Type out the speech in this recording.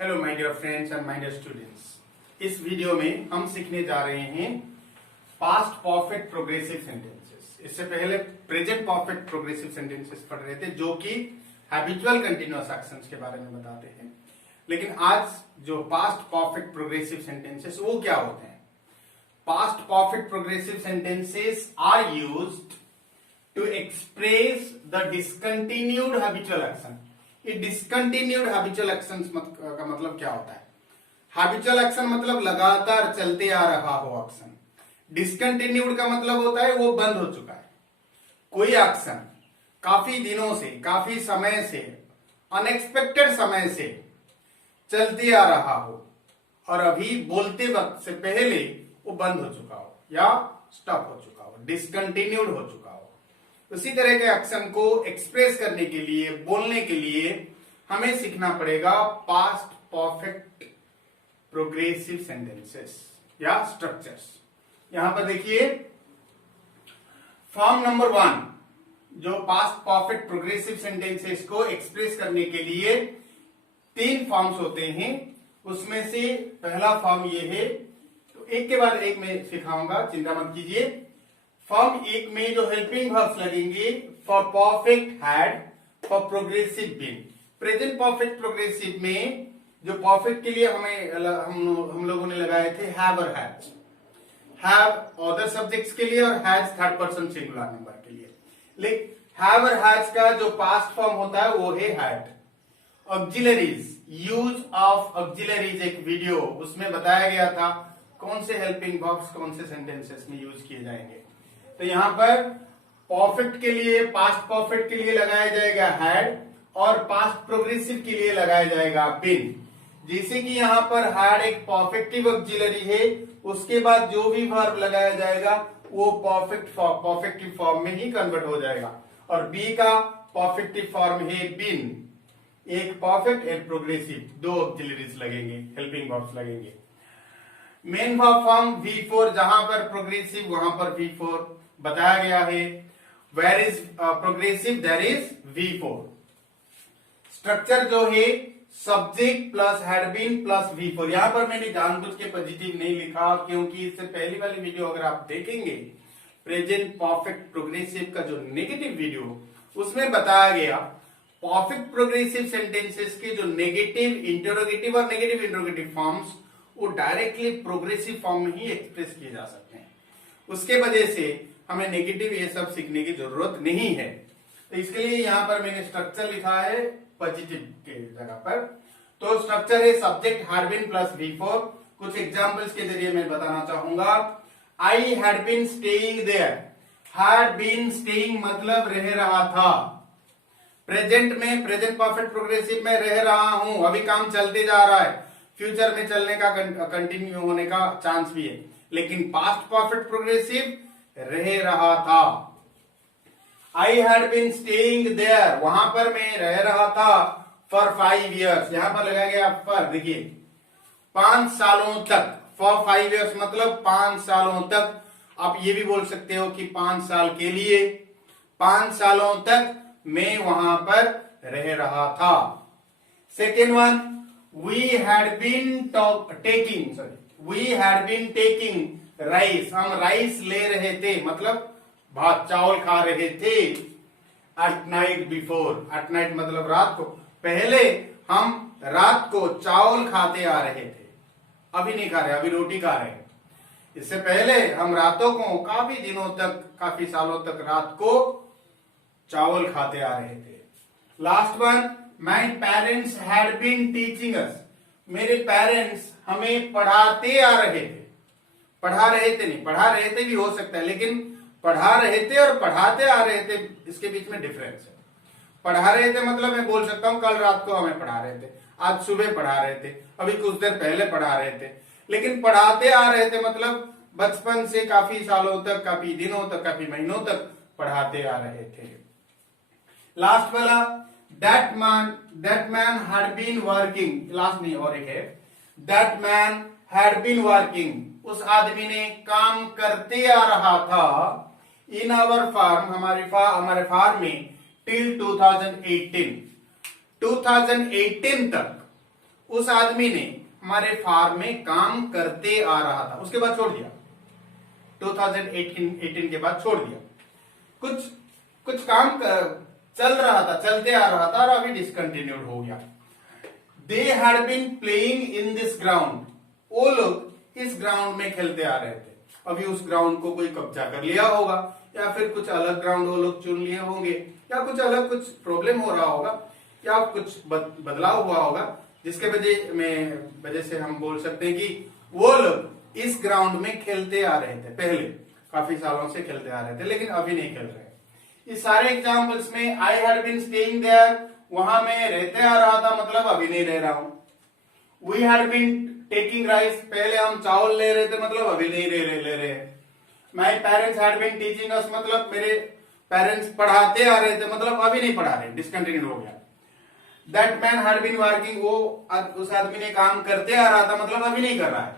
Hello my dear friends and my dear students. इस video में हम सीखने जा रहे हैं पास्ट परफेक्ट प्रोग्रेसिव सेंटेंसेस। इससे पहले प्रेजेंट परफेक्ट प्रोग्रेसिव सेंटेंसेस पढ़ रहे थे जो कि हैबिचुअल कंटिन्यूअस एक्शंस के बारे में बताते हैं। लेकिन आज जो पास्ट परफेक्ट प्रोग्रेसिव सेंटेंसेस वो क्या होते हैं? Past perfect progressive sentences are used to express the discontinued habitual action. ये डिसकंटिन्यूड हैबिचुअल एक्शन का मतलब क्या होता है? हैबिचुअल एक्शन मतलब लगातार चलते आ रहा हो एक्शन। डिसकंटिन्यूड का मतलब होता है वो बंद हो चुका है। कोई एक्शन काफी दिनों से, काफी समय से, अनएक्सपेक्टेड समय से चलते आ रहा हो और अभी बोलते वक्त से पहले वो बंद हो चुका हो या स्टॉप हो चुका हो, डिसकंटिन्यूड हो चुका हो। उसी तरह के एक्शन को एक्सप्रेस करने के लिए, बोलने के लिए हमें सीखना पड़ेगा पास्ट परफेक्ट प्रोग्रेसिव सेंटेंसेस या स्ट्रक्चर्स। यहां पर देखिए फॉर्म नंबर 1 जो पास्ट परफेक्ट प्रोग्रेसिव सेंटेंसेस को एक्सप्रेस करने के लिए 3 फॉर्म्स होते हैं। उसमें से पहला फॉर्म ये है, तो एक के बाद एक मैं सिखाऊंगा, चिंता मत कीजिए। फॉर्म 1 में जो हेल्पिंग वर्ब्स लगेंगे for perfect had, for progressive been. Present perfect progressive में जो परफेक्ट के लिए हम लोगों ने लगाए थे हैव और हैज। हैव अदर सब्जेक्ट्स के लिए और has third person singular number के लिए। लेकिन हैव और हैज का जो पास्ट फॉर्म होता है वो है had. Auxiliaries, use of auxiliaries एक वीडियो, उसमें बताया गया था कौन से हेल्पिंग वर्ब्स कौन से सेंटेंसेस में यूज किए जाएंगे। तो यहां पर परफेक्ट के लिए, पास्ट परफेक्ट के लिए लगाया जाएगा हैड और पास्ट प्रोग्रेसिव के लिए लगाया जाएगा बीन। जैसे कि यहां पर हैड एक परफेक्टिव ऑक्सिलरी है, उसके बाद जो भी वर्ब लगाया जाएगा वो परफेक्टिव फॉर्म में ही कन्वर्ट हो जाएगा। और बी का परफेक्टिव फॉर्म है बीन। एक परफेक्ट एक प्रोग्रेसिव, 2 ऑक्सिलरीज लगेंगे, हेल्पिंग वर्ब्स लगेंगे। मेन वर्ब फॉर्म V4, जहां पर प्रोग्रेसिव वहां पर V4 बताया गया है। Where is progressive there is V4। Structure जो है subject plus had been plus V4। यहां पर मैंने जानबूझ के पॉजिटिव नहीं लिखा क्योंकि इससे पहली वाली वीडियो अगर आप देखेंगे प्रेजेंट परफेक्ट प्रोग्रेसिव का जो नेगेटिव वीडियो, उसमें बताया गया परफेक्ट प्रोग्रेसिव सेंटेंसेस के जो नेगेटिव इंटरोगेटिव और नेगेटिव इंटरोगेटिव फॉर्म्स वो डायरेक्टली प्रोग्रेसिव फॉर्म में ही एक्सप्रेस किए जा सकते हैं। उसके वजह से हमें नेगेटिव ये सब सीखने की जरूरत नहीं है। तो इसके लिए यहां पर मैंने स्ट्रक्चर लिखा है पॉजिटिव के जगह पर। तो स्ट्रक्चर है subject had been plus V4। कुछ एग्जांपल्स के जरिए मैं बताना चाहूंगा। I had been staying there. Had been staying मतलब रह रहा था। प्रेजेंट में, प्रेजेंट परफेक्ट प्रोग्रेसिव में रह रहा हूं, अभी काम चलते जा रहा है, फ्यूचर में चलने का, कंटिन्यू होने का चांस भी है। लेकिन पास्ट परफेक्ट प्रोग्रेसिव रह रहा था। I had been staying there, वहां पर मैं रह रहा था फॉर 5 years। यहां पर लगाया गया फॉर, देखिए 5 सालों तक। फॉर 5 years मतलब 5 सालों तक। आप ये भी बोल सकते हो कि 5 साल के लिए, 5 सालों तक मैं वहां पर रह रहा था। Second one, we had been taking rice. हम राइस ले रहे थे मतलब भात, चावल खा रहे थे। At night before, at night मतलब रात को, पहले हम रात को चावल खाते आ रहे थे। अभी नहीं खा रहे, अभी रोटी खा रहे हैं। इससे पहले हम रातों को काफी दिनों तक, काफी सालों तक रात को चावल खाते आ रहे थे। Last one, my parents had been teaching us. मेरे पेरेंट्स हमें पढ़ाते आ रहे थे। पढ़ा रहे थे नहीं, पढ़ा रहे थे भी हो सकता है, लेकिन पढ़ा रहे थे और पढ़ाते आ रहे थे, इसके बीच में डिफरेंस है। पढ़ा रहे थे मतलब मैं बोल सकता हूं कल रात को हमें पढ़ा रहे थे, आज सुबह पढ़ा रहे थे, अभी कुछ देर पहले पढ़ा रहे थे। लेकिन पढ़ाते आ रहे थे मतलब बचपन से काफी सालों तक, काफी दिनों तक, काफी महीनों तक पढ़ाते आ रहे थे। लास्ट वाला, that man had been working. Last नहीं, और एक है, that man had been working. उस आदमी ने काम करते आ रहा था। इन आवर फार्म, हमारे फार्म में टिल 2018 तक उस आदमी ने हमारे फार्म में काम करते आ रहा था, उसके बाद छोड़ दिया, 2018 के बाद छोड़ दिया। कुछ काम चल रहा था, चलते आ रहा था और अभी डिसकंटिन्यूड हो गया। They had been playing in this ground, वो लोग इस ग्राउंड में खेलते आ रहे थे। अभी उस ग्राउंड को कोई कब्जा कर लिया होगा या फिर कुछ अलग ग्राउंड वो लोग चुन लिए होंगे या कुछ अलग कुछ प्रॉब्लम हो रहा होगा या कुछ बदलाव हुआ होगा, जिसके वजह से हम बोल सकते हैं कि वो लोग इस ग्राउंड में खेलते आ रहे थे, पहले काफी सालों से खेलते आ रहे थे लेकिन अभी नहीं खेल रहे। इस सारे एग्जाम्पल्स में I had been staying there, वहां में रहते आ रहा था मतलब अभी नहीं रह रहा हूं। We had been taking rice, पहले हम चावल ले रहे थे मतलब अभी नहीं ले रहे हैं। My parents had been teaching us, मतलब मेरे पेरेंट्स पढ़ाते आ रहे थे मतलब अभी नहीं पढ़ा रहे, डिसकंटिन्यूड हो गया। That man had been working, वो उस आदमी ने काम करते आ रहा था मतलब अभी नहीं कर रहा है।